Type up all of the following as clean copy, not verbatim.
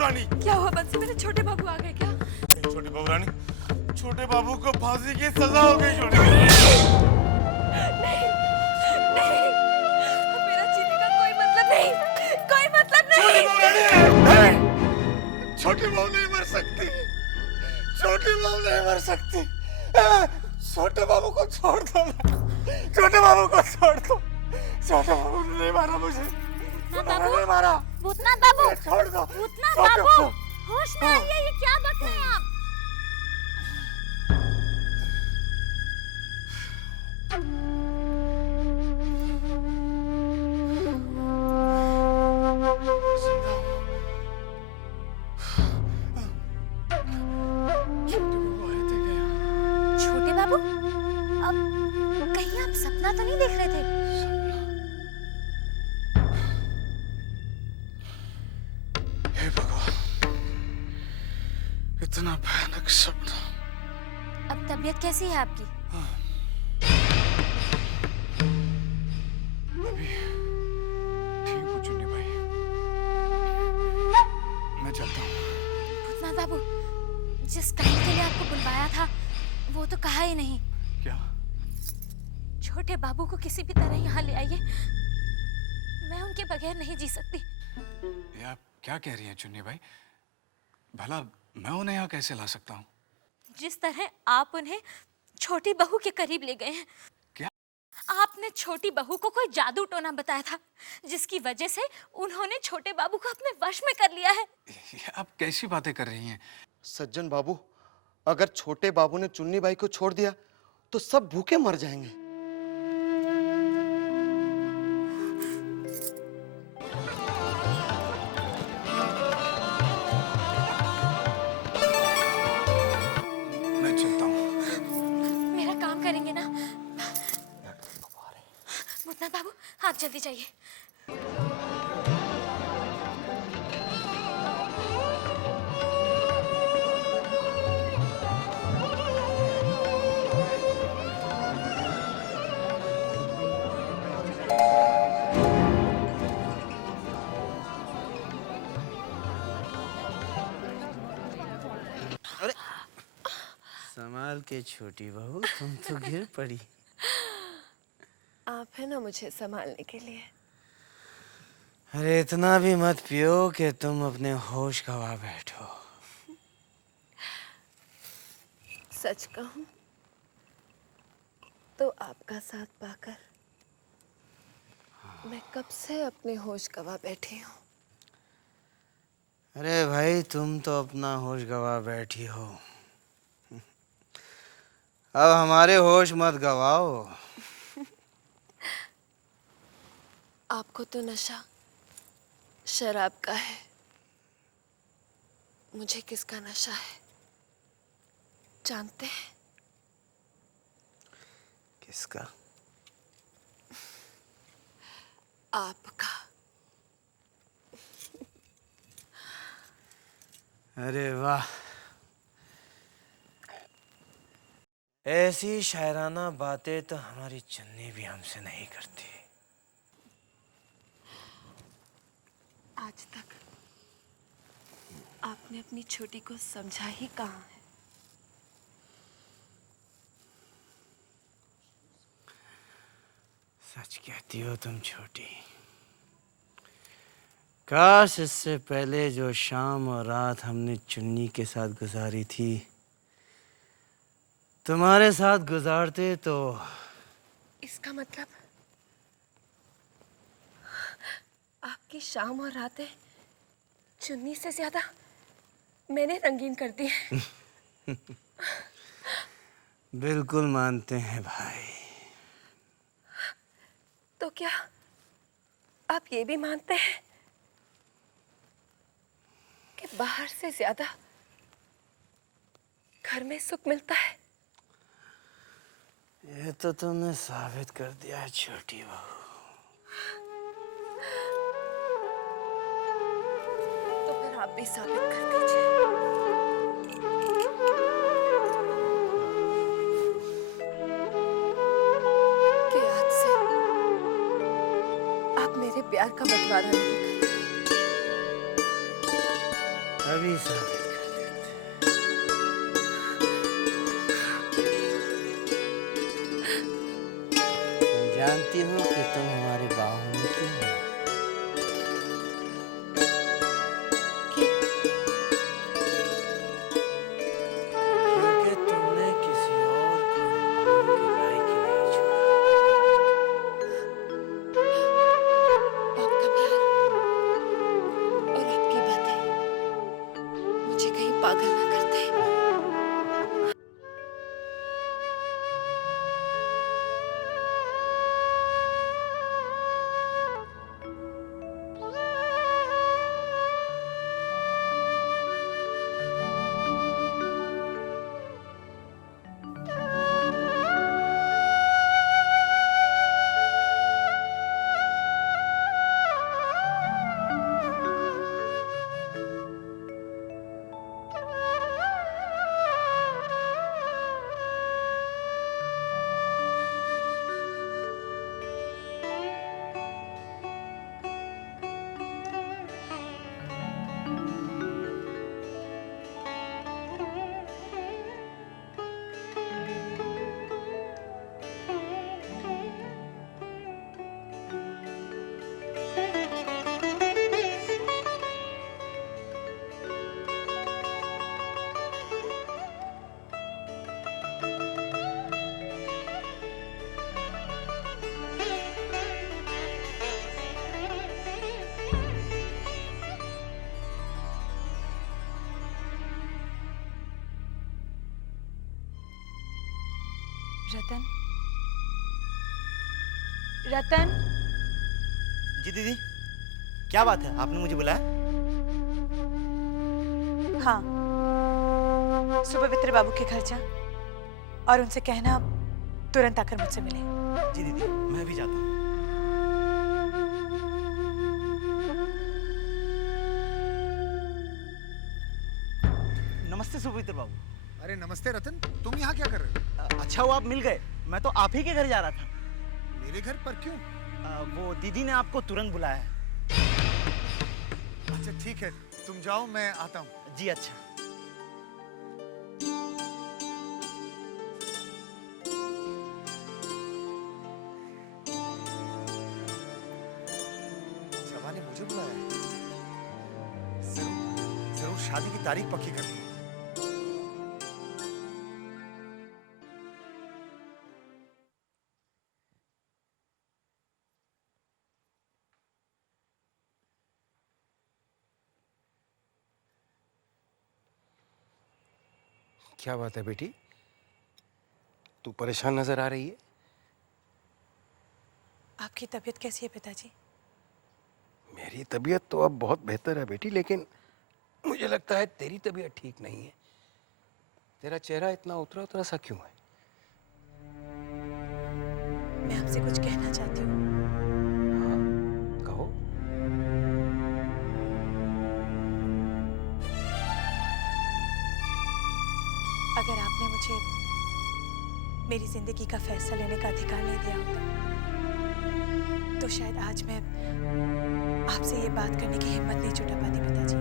रानी। क्या हुआ बंसी, मेरे छोटे बाबू आ गए क्या? छोटे बाबू रानी, छोटे बाबू को फांसी की सजा हो गई। छोटे नहीं, नहीं, मेरा जीने का कोई मतलब नहीं, कोई मतलब नहीं। छोटी बहू नहीं मर सकती, छोटी बहू नहीं मर सकती। छोटे बाबू को छोड़ दो, छोटे बाबू को छोड़ दो। छोटे बाबू ने नहीं मारा मुझे, नहीं मारा। भूतनाथ बाबू, छोड़ दो। भूतनाथ बाबू, होश में आइए, ये क्या बक रहे हैं आप? छोटे बाबू, अब कहीं आप सपना तो नहीं देख रहे थे? हे भगवान, इतना भयानक सपना। अब तबीयत कैसी है आपकी? अभी ठीक हो चुन्नी भाई, मैं चलता हूँ। भूतनाथ बाबू, जिस काम के लिए आपको बुलवाया था वो तो कहा ही नहीं। क्या? छोटे बाबू को किसी भी तरह यहाँ ले आइए, मैं उनके बगैर नहीं जी सकती। ये आप क्या कह रही हैं चुन्नी भाई? भला मैं उन्हें यहाँ कैसे ला सकता हूँ? जिस तरह आप उन्हें छोटी बहू के करीब ले गए हैं। क्या? आपने छोटी बहू को कोई जादू टोना बताया था, जिसकी वजह से उन्होंने छोटे बाबू को अपने वश में कर लिया है। ये आप कैसी बातें कर रही हैं? सज्जन बाबू, अगर छोटे बाबू ने चुन्नी बाई को छोड़ दिया तो सब भूखे मर जाएंगे। मैं चलता हूँ। मेरा काम करेंगे ना? भूतनाथ बाबू, आप जल्दी जाइए। संभाल के छोटी बहू, तुम तो गिर पड़ी। आप है ना मुझे संभालने के लिए। अरे इतना भी मत पियो कि तुम अपने होश गवा बैठो। सच कहूं तो आपका साथ पाकर मैं कब से अपने होश गवा बैठी हूँ। अरे भाई, तुम तो अपना होश गवा बैठी हो, अब हमारे होश मत गवाओ। आपको तो नशा शराब का है, मुझे किसका नशा है जानते हैं? किसका? आपका। अरे वाह, ऐसी शायराना बातें तो हमारी चुन्नी भी हमसे नहीं करती। आज तक आपने अपनी छोटी को समझा ही कहाँ है। सच कहती हो तुम छोटी। काश इससे पहले जो शाम और रात हमने चुन्नी के साथ गुजारी थी तुम्हारे साथ गुजारते तो। इसका मतलब आपकी शाम और रातें चुन्नी से ज्यादा मैंने रंगीन कर दी है। बिल्कुल मानते हैं भाई। तो क्या आप ये भी मानते हैं कि बाहर से ज्यादा घर में सुख मिलता है? ये तो तुमने साबित कर दिया है छोटी बहू। तो फिर आप भी साबित कर दीजिए। कि आज से आप मेरे प्यार का बंटवारा नहीं करेंगे। साबित कर देते। तुम जानती हो कि तुम हमारे बाहों में क्यों हो? क्योंकि तुमने किसी और को इन बाहों के लायक ही नहीं छोड़ा। आपका प्यार और आपकी बातें मुझे कहीं पागल ना करते। रतन, रतन, जी दीदी, क्या बात है? आपने मुझे बुलाया? हाँ, सुपवित्र बाबू के घर जा और उनसे कहना तुरंत आकर मुझसे मिले। जी दीदी, मैं भी जाता हूँ। नमस्ते सुपवित्र बाबू। अरे नमस्ते रतन, तुम यहाँ क्या कर रहे हो? अच्छा हुआ आप मिल गए। मैं तो आप ही के घर जा रहा था। मेरे घर पर क्यों? वो दीदी ने आपको तुरंत बुलाया है। अच्छा ठीक है, तुम जाओ, मैं आता हूँ। जी अच्छा। जवा ने मुझे बुलाया है। जरूर जरूर शादी की तारीख पक्की करनी है। क्या बात है बेटी? तू परेशान नजर आ रही है। आपकी तबीयत कैसी है पिताजी? मेरी तबीयत तो अब बहुत बेहतर है बेटी, लेकिन मुझे लगता है तेरी तबीयत ठीक नहीं है। तेरा चेहरा इतना उतरा उतरा सा क्यों है? मैं आपसे कुछ कहना चाहती हूँ। हाँ, कहो। अगर आपने मुझे मेरी जिंदगी का फैसला लेने का अधिकार नहीं दिया होता तो शायद आज मैं आपसे ये बात करने की हिम्मत नहीं जुटा पाती पिताजी।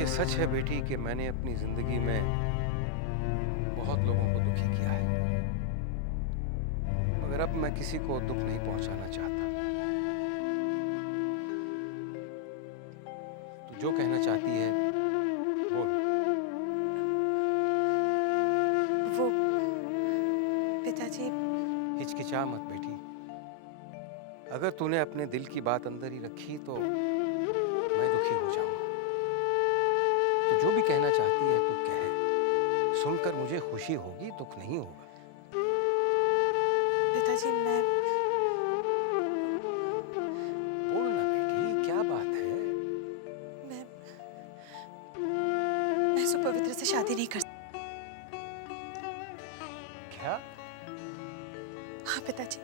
ये सच है बेटी कि मैंने अपनी जिंदगी में बहुत लोगों को दुखी किया है, मगर अब मैं किसी को दुख नहीं पहुंचाना चाहता। तू जो कहना चाहती है बोल। वो पिताजी, हिचकिचा मत बेटी। अगर तूने अपने दिल की बात अंदर ही रखी तो मैं दुखी हो जाऊंगा। तू जो भी कहना चाहती है तू कह। सुनकर मुझे खुशी होगी, दुख नहीं होगा। पिताजी मैं बोल ना बेटी, क्या बात है? मैं मैं सुपवित्र से शादी नहीं कर। क्या? हाँ पिताजी,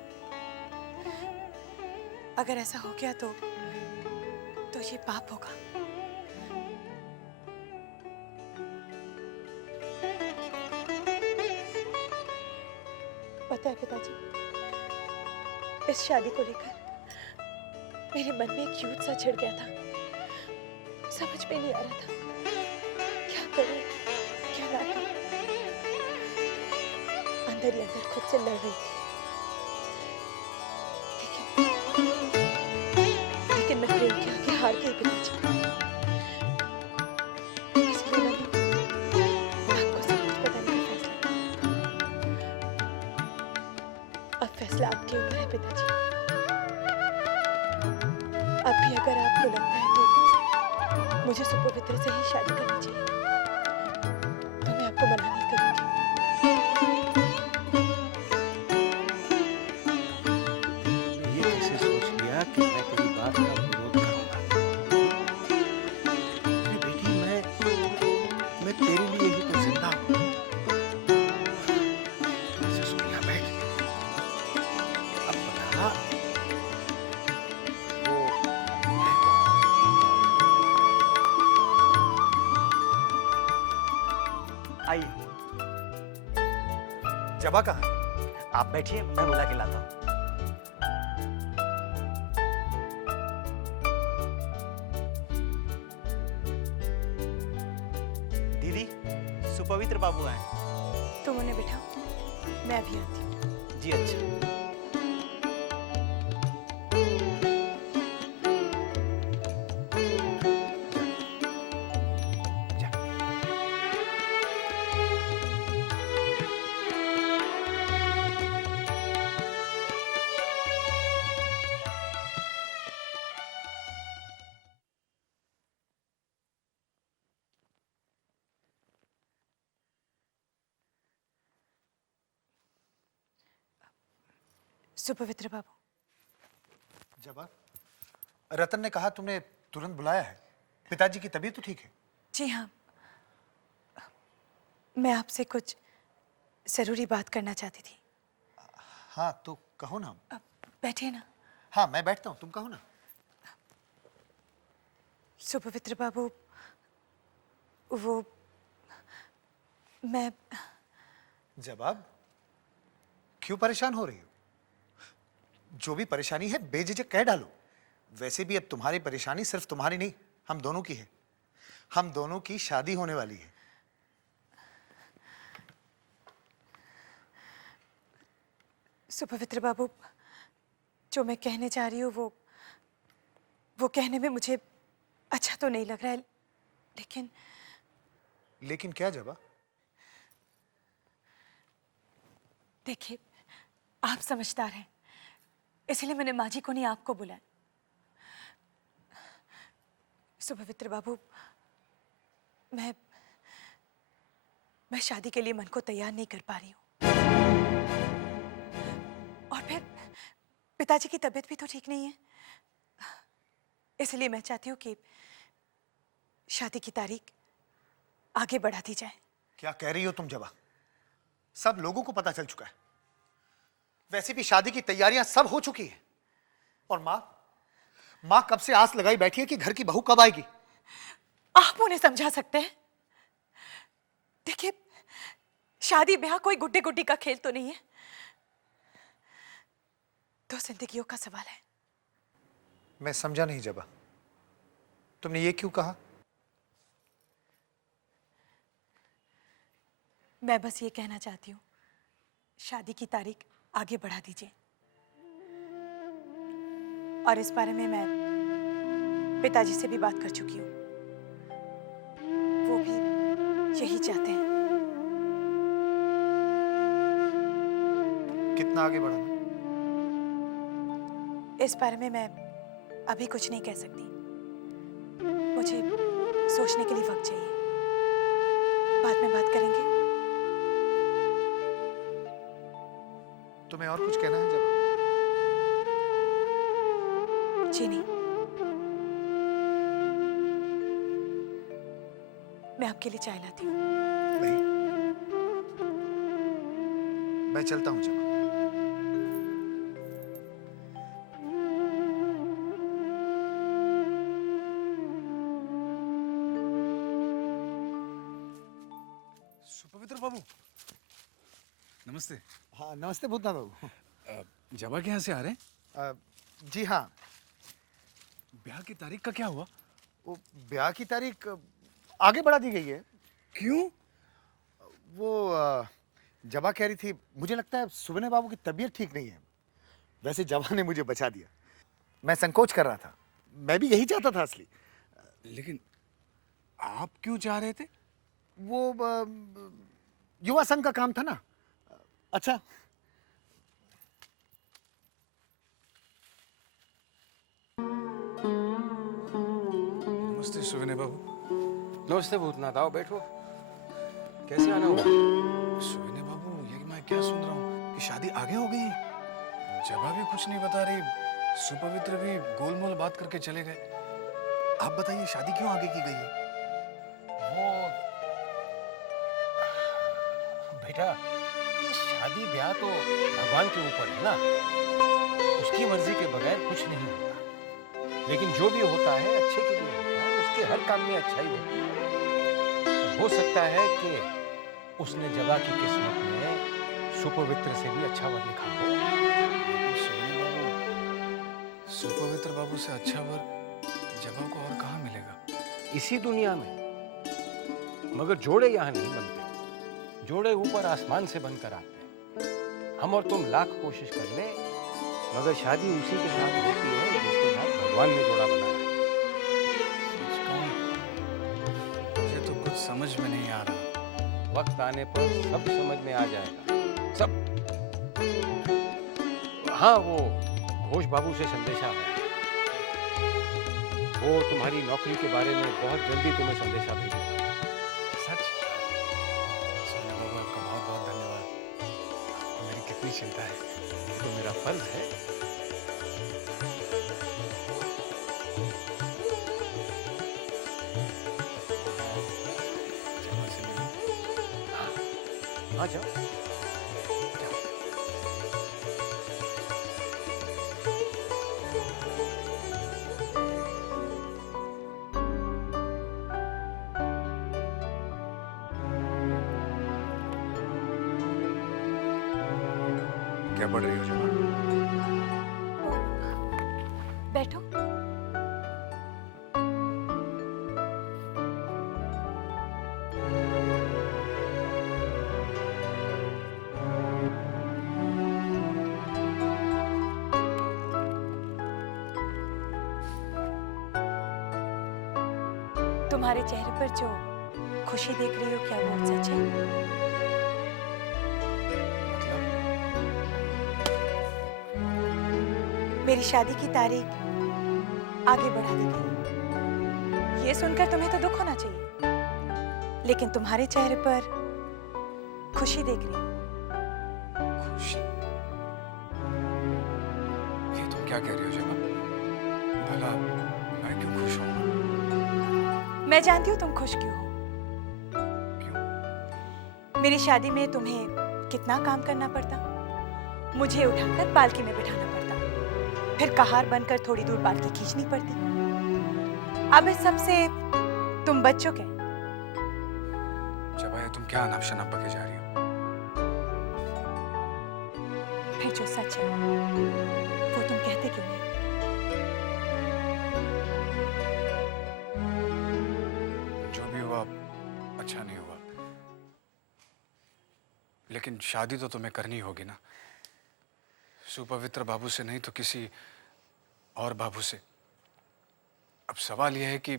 अगर ऐसा हो गया तो ये पाप होगा। पता है पिताजी, इस शादी को लेकर मेरे मन में एक युद्ध सा छिड़ गया था। समझ में नहीं आ रहा था करूं क्या ना करूं। अंदर ही अंदर खुद से लड़ रही थी, लेकिन मैं प्रेम के आगे हार गई पिताजी। इसलिए मैंने आपको सब कुछ बताने का फैसला किया। अब फैसला आपके ऊपर है पिताजी। अब भी अगर आपको लगता है कि मुझे सुपवित्र से ही शादी करनी चाहिए, तो मैं आपको मना नहीं करूंगी। ये कैसे सोच लिया कि मैं तेरी बात का विरोध करूंगा? अरे बेटी, मैं तेरे लिए ही तो जिंदा हूं। ऐसे सोनिया बैठ। अब बता, वो है कौन? आइए। जबा कहाँ है? आप बैठिए, मैं बुला के लाता हूँ। दीदी, सुपवित्र बाबू आए। तुम उन्हें बिठाओ, मैं अभी आती हूँ। जी अच्छा। सुपवित्र बाबू, जबा, रतन ने कहा तुमने तुरंत बुलाया है। पिताजी की तबीयत तो ठीक है? जी हाँ, मैं आपसे कुछ जरूरी बात करना चाहती थी। हाँ तो कहो ना। अब बैठिए ना। हाँ मैं बैठता हूँ, तुम कहो ना। सुपवित्र बाबू, वो मैं जवाब, क्यों परेशान हो रही हो? जो भी परेशानी है बेझिझक कह डालो। वैसे भी अब तुम्हारी परेशानी सिर्फ तुम्हारी नहीं, हम दोनों की है। हम दोनों की शादी होने वाली है। सुपवित्र बाबू, जो मैं कहने जा रही हूँ वो कहने में मुझे अच्छा तो नहीं लग रहा है, लेकिन क्या जबा? देखिए, आप समझदार हैं, इसलिए मैंने माँ जी को नहीं आपको बुलाया। सुपवित्र बाबू, मैं शादी के लिए मन को तैयार नहीं कर पा रही हूँ। और फिर पिताजी की तबीयत भी तो ठीक नहीं है, इसलिए मैं चाहती हूँ कि शादी की तारीख आगे बढ़ा दी जाए। क्या कह रही हो तुम जबा? सब लोगों को पता चल चुका है। वैसे भी शादी की तैयारियां सब हो चुकी है। और माँ कब से आस लगाई बैठी है कि घर की बहू कब आएगी। आप उन्हें समझा सकते हैं? देखिए, शादी ब्याह कोई गुड्डे गुड्डी का खेल तो नहीं है, दो जिंदगियों का सवाल है। मैं समझा नहीं जबा, तुमने ये क्यों कहा? मैं बस ये कहना चाहती हूँ, शादी की तारीख आगे बढ़ा दीजिए। और इस बारे में मैं पिताजी से भी बात कर चुकी हूँ, वो भी यही चाहते हैं। कितना आगे बढ़ाना? इस बारे में मैं अभी कुछ नहीं कह सकती, मुझे सोचने के लिए वक्त चाहिए। बाद में बात करेंगे। तुम्हें और कुछ कहना है जबा? जी नहीं, मैं आपके लिए चाय लाती हूँ। नहीं, मैं चलता हूं जबा। सुपवित्र बाबू, नमस्ते। हाँ नमस्ते भूतनाथ बाबू। जबा के यहाँ से आ रहे हैं? जी हाँ। ब्याह की तारीख का क्या हुआ? वो ब्याह की तारीख आगे बढ़ा दी गई है। क्यों? वो जबा कह रही थी, मुझे लगता है सुबने बाबू की तबीयत ठीक नहीं है। वैसे जबा ने मुझे बचा दिया, मैं संकोच कर रहा था। मैं भी यही चाहता था असली। लेकिन आप क्यों चाह रहे थे? वो युवा संघ का काम था ना। अच्छा, नमस्ते सुविनय बाबू। नमस्ते भूतनाथ, आओ बैठो। कैसे आना हुआ? सुविनय बाबू, ये मैं क्या सुन रहा हूँ कि शादी आगे हो गई है? जबा भी कुछ नहीं बता रही, सुपवित्र भी गोलमोल बात करके चले गए। आप बताइए, शादी क्यों आगे की गई है? वो बेटा, ये शादी ब्याह तो भगवान के ऊपर है ना। उसकी मर्जी के बगैर कुछ नहीं होता। लेकिन जो भी होता है अच्छे के लिए होता है, उसके हर काम में अच्छाई होती है। हो सकता है कि उसने जबा की किस्मत में सुपवित्र से भी अच्छा वर लिखा हो। लेकिन सुविनय बाबू, सुपवित्र बाबू से अच्छा वर जबा को और कहाँ मिलेगा? इसी दुनिया में। मगर जोड़े यहाँ नहीं बनते, जोड़े ऊपर आसमान से बनकर आते हैं। हम और तुम लाख कोशिश कर ले, मगर शादी उसी के साथ होती है जिसके साथ भगवान ने जोड़ा बनाया है। सच कहूं, मुझे तो कुछ समझ में नहीं आ रहा। वक्त आने पर सब समझ में आ जाएगा, सब। हाँ, वो घोष बाबू से संदेशा है। वो तुम्हारी नौकरी के बारे में बहुत जल्दी तुम्हें संदेशा भेजेगा। सच? सुविनय बाबू, आपका बहुत बहुत धन्यवाद। आपको मेरी कितनी चिंता है। ये तो मेरा फर्ज है। जबा से मिलूं? हाँ, जाओ। क्या पढ़ रही हो जबा? बैठो। तुम्हारे चेहरे पर जो खुशी देख रही हो, क्या वो सच है? मेरी शादी की तारीख आगे बढ़ा दी गई। ये सुनकर तुम्हें तो दुख होना चाहिए, लेकिन तुम्हारे चेहरे पर खुशी देख रही हूं। खुशी? ये तुम क्या कह रही हो जबा? भला मैं क्यों खुश हूँ? मैं जानती हूँ तुम खुश क्यों हो। क्यों? मेरी शादी में तुम्हें कितना काम करना पड़ता। मुझे उठाकर पालकी में बिठाना पड़ता, फिर कहार बनकर थोड़ी दूर पालकी खींचनी पड़ती। अब इस सब से तुम बच चुके। जबा, ये तुम क्या अनाप शनाप बके जा रही हो? फिर जो सच है वो तुम कहते क्यों नहीं? जो भी हुआ अच्छा नहीं हुआ, लेकिन शादी तो तुम्हें करनी होगी ना। सुपवित्र बाबू से नहीं तो किसी और बाबू से। अब सवाल यह है कि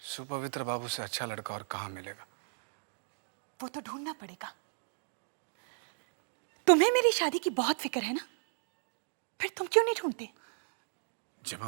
सुपवित्र बाबू से अच्छा लड़का और कहाँ मिलेगा? वो तो ढूंढना पड़ेगा। तुम्हें मेरी शादी की बहुत फिक्र है ना, फिर तुम क्यों नहीं ढूंढते? जब